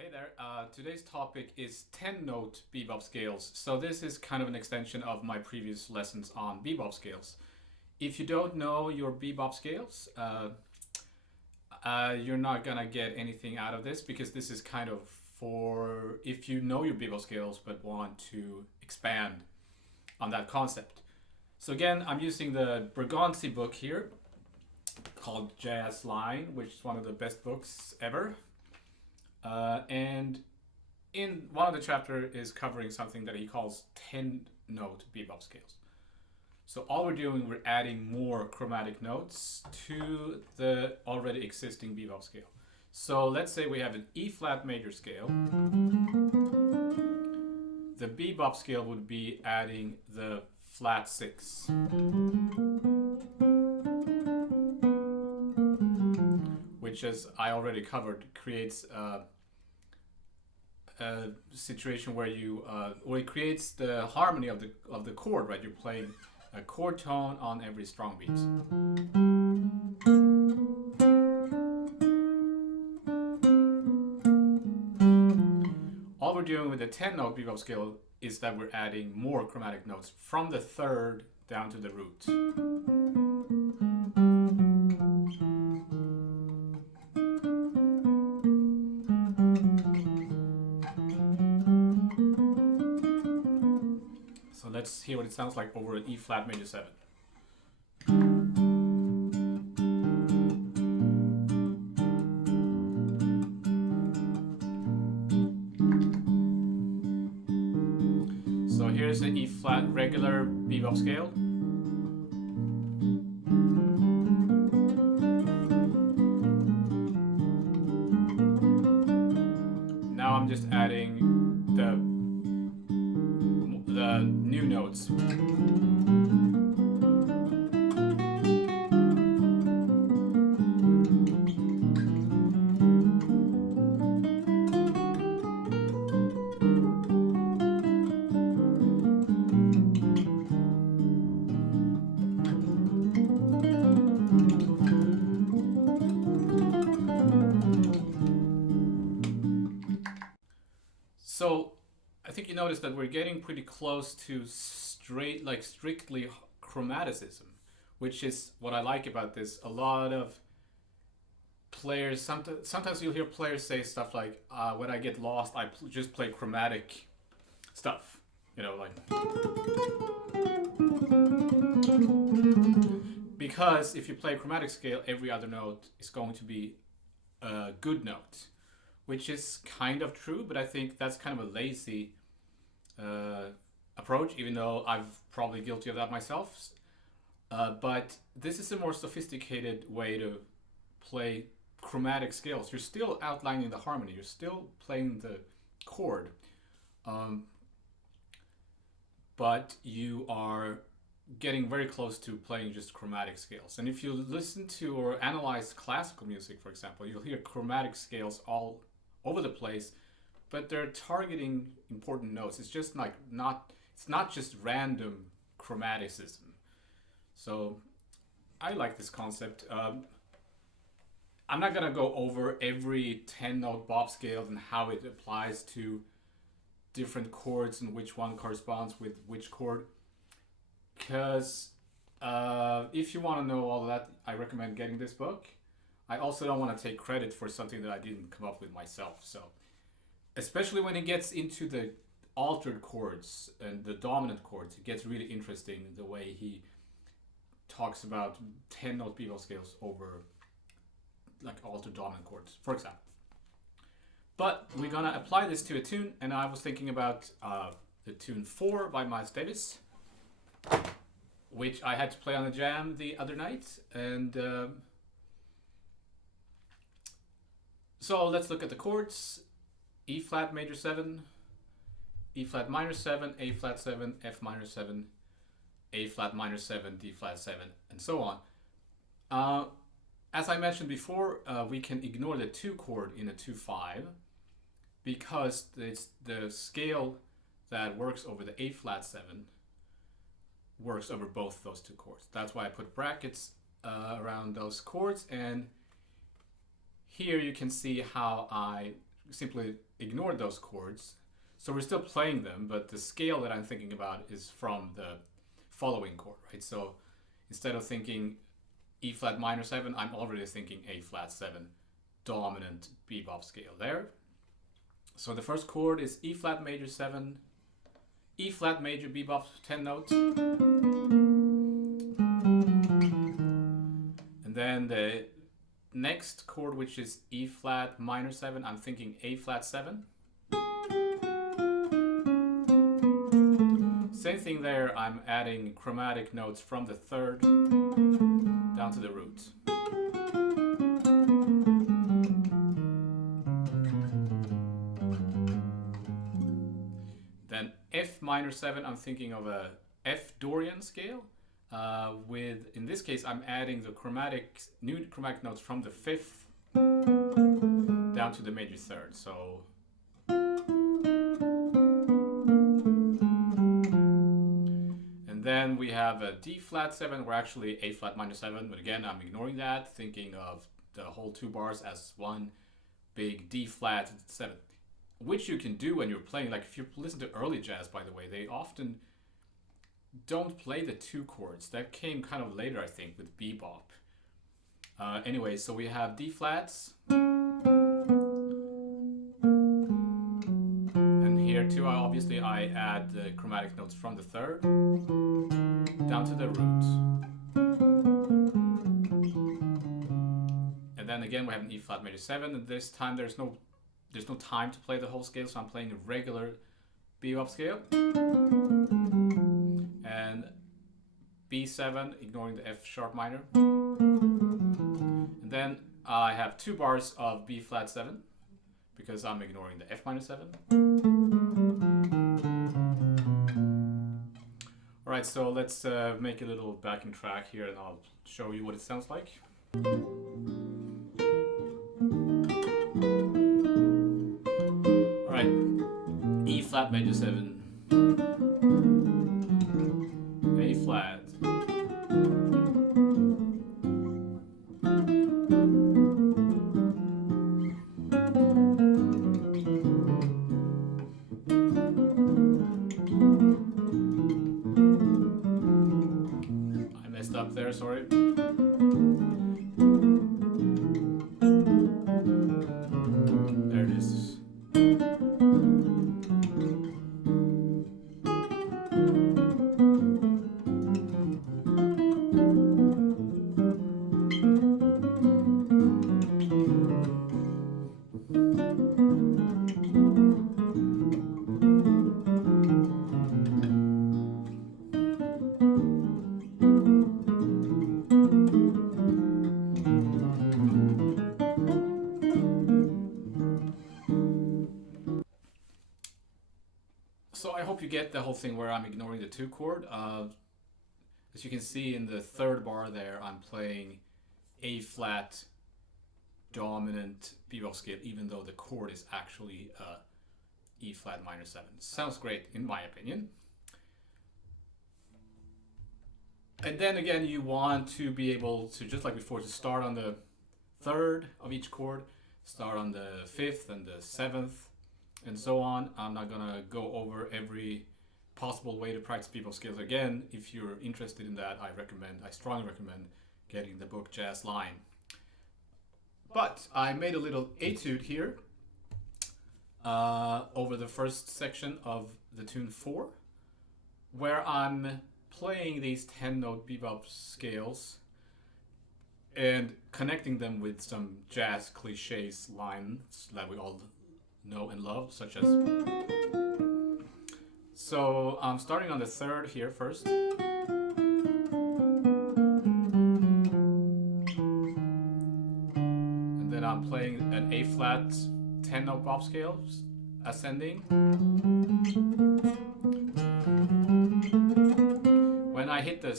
Hey there, today's topic is 10-note bebop scales. So this is kind of an extension of my previous lessons on bebop scales. If you don't know your bebop scales, you're not gonna get anything out of this because this is kind of for if you know your bebop scales but want to expand on that concept. So again, I'm using the Bergonzi book here called Jazz Line, which is one of the best books ever. And in one of the chapter is covering something that he calls 10-note bebop scales. So all we're doing, we're adding more chromatic notes to the already existing bebop scale. So let's say we have an E flat major scale. The bebop scale would be adding the flat 6. Which, as I already covered, creates a situation where it creates the harmony of the chord, right? You're playing a chord tone on every strong beat. All we're doing with the 10-note bebop scale is that we're adding more chromatic notes from the third down to the root. So let's hear what it sounds like over an E flat major 7. So here's an E flat regular bebop scale. Now I'm just adding the new notes. So I think you notice that we're getting pretty close to strictly chromaticism, which is what I like about this. A lot of players, sometimes you'll hear players say stuff like, when I get lost, I just play chromatic stuff. You know, like... Because if you play a chromatic scale, every other note is going to be a good note. Which is kind of true, but I think that's kind of a lazy approach, even though I've probably guilty of that myself. But this is a more sophisticated way to play chromatic scales. You're still outlining the harmony, you're still playing the chord, but you are getting very close to playing just chromatic scales. And if you listen to or analyze classical music, for example, you'll hear chromatic scales all over the place, but they're targeting important notes. It's just like it's not just random chromaticism. So I like this concept. I'm not gonna go over every 10-note bop scale and how it applies to different chords and which one corresponds with which chord, because if you want to know all of that, I recommend getting this book. I also don't want to take credit for something that I didn't come up with myself. So, especially when it gets into the altered chords and the dominant chords, it gets really interesting the way he talks about 10-note bebop scales over like altered dominant chords, for example. But we're gonna apply this to a tune, and I was thinking about the tune 4 by Miles Davis, which I had to play on a jam the other night, and so let's look at the chords. E flat major 7, E flat minor 7, A flat 7, F minor 7, A flat minor 7, D flat 7, and so on. As I mentioned before, we can ignore the 2 chord in a 2-5 because it's the scale that works over the A flat 7 works over both those 2 chords. That's why I put brackets around those chords, and here you can see how I simply ignored those chords. So we're still playing them, but the scale that I'm thinking about is from the following chord, right? So instead of thinking E flat minor 7, I'm already thinking A flat 7, dominant bebop scale there. So the first chord is E flat major 7, E flat major bebop 10 note. And then the next chord, which is E flat minor 7, I'm thinking A flat 7. Same thing there, I'm adding chromatic notes from the third down to the root. Then F minor 7, I'm thinking of a F Dorian scale. With, in this case, I'm adding the new chromatic notes from the fifth down to the major third. So and then we have a D flat 7, or actually A flat minor 7, but again, I'm ignoring that, thinking of the whole 2 bars as one big D flat 7, which you can do when you're playing. Like if you listen to early jazz, by the way, they often don't play the 2 chords. That came kind of later, I think, with bebop. Anyway, so we have D flats. And here too, obviously, I add the chromatic notes from the third down to the root. And then again, we have an E flat major 7, and this time there's no time to play the whole scale, so I'm playing a regular bebop scale. And B7, ignoring the F sharp minor. And then I have 2 bars of B flat 7, because I'm ignoring the F minor 7. Alright, so let's make a little backing track here, and I'll show you what it sounds like. Alright, E flat major 7. A flat. I messed up there, sorry. There it is. So I hope you get the whole thing where I'm ignoring the 2 chord. As you can see in the third bar there, I'm playing A flat dominant bebop scale, even though the chord is actually E flat minor 7. Sounds great in my opinion. And then again, you want to be able to, just like before, to start on the third of each chord, start on the 5th and the 7th, and so on. I'm not gonna go over every possible way to practice bebop scales again. If you're interested in that, I strongly recommend getting the book Jazz Line. But I made a little etude here over the first section of the tune 4, where I'm playing these 10-note bebop scales and connecting them with some jazz cliches lines that we all know and love, such as. So I'm starting on the third here first. And then I'm playing an A flat 10-note bop scale, ascending. When I hit the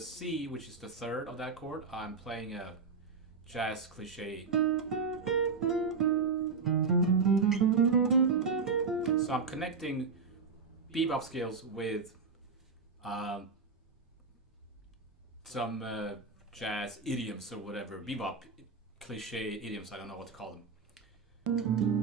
C, which is the third of that chord, I'm playing a jazz cliche. So I'm connecting bebop scales with some jazz idioms or whatever, bebop cliche idioms, I don't know what to call them.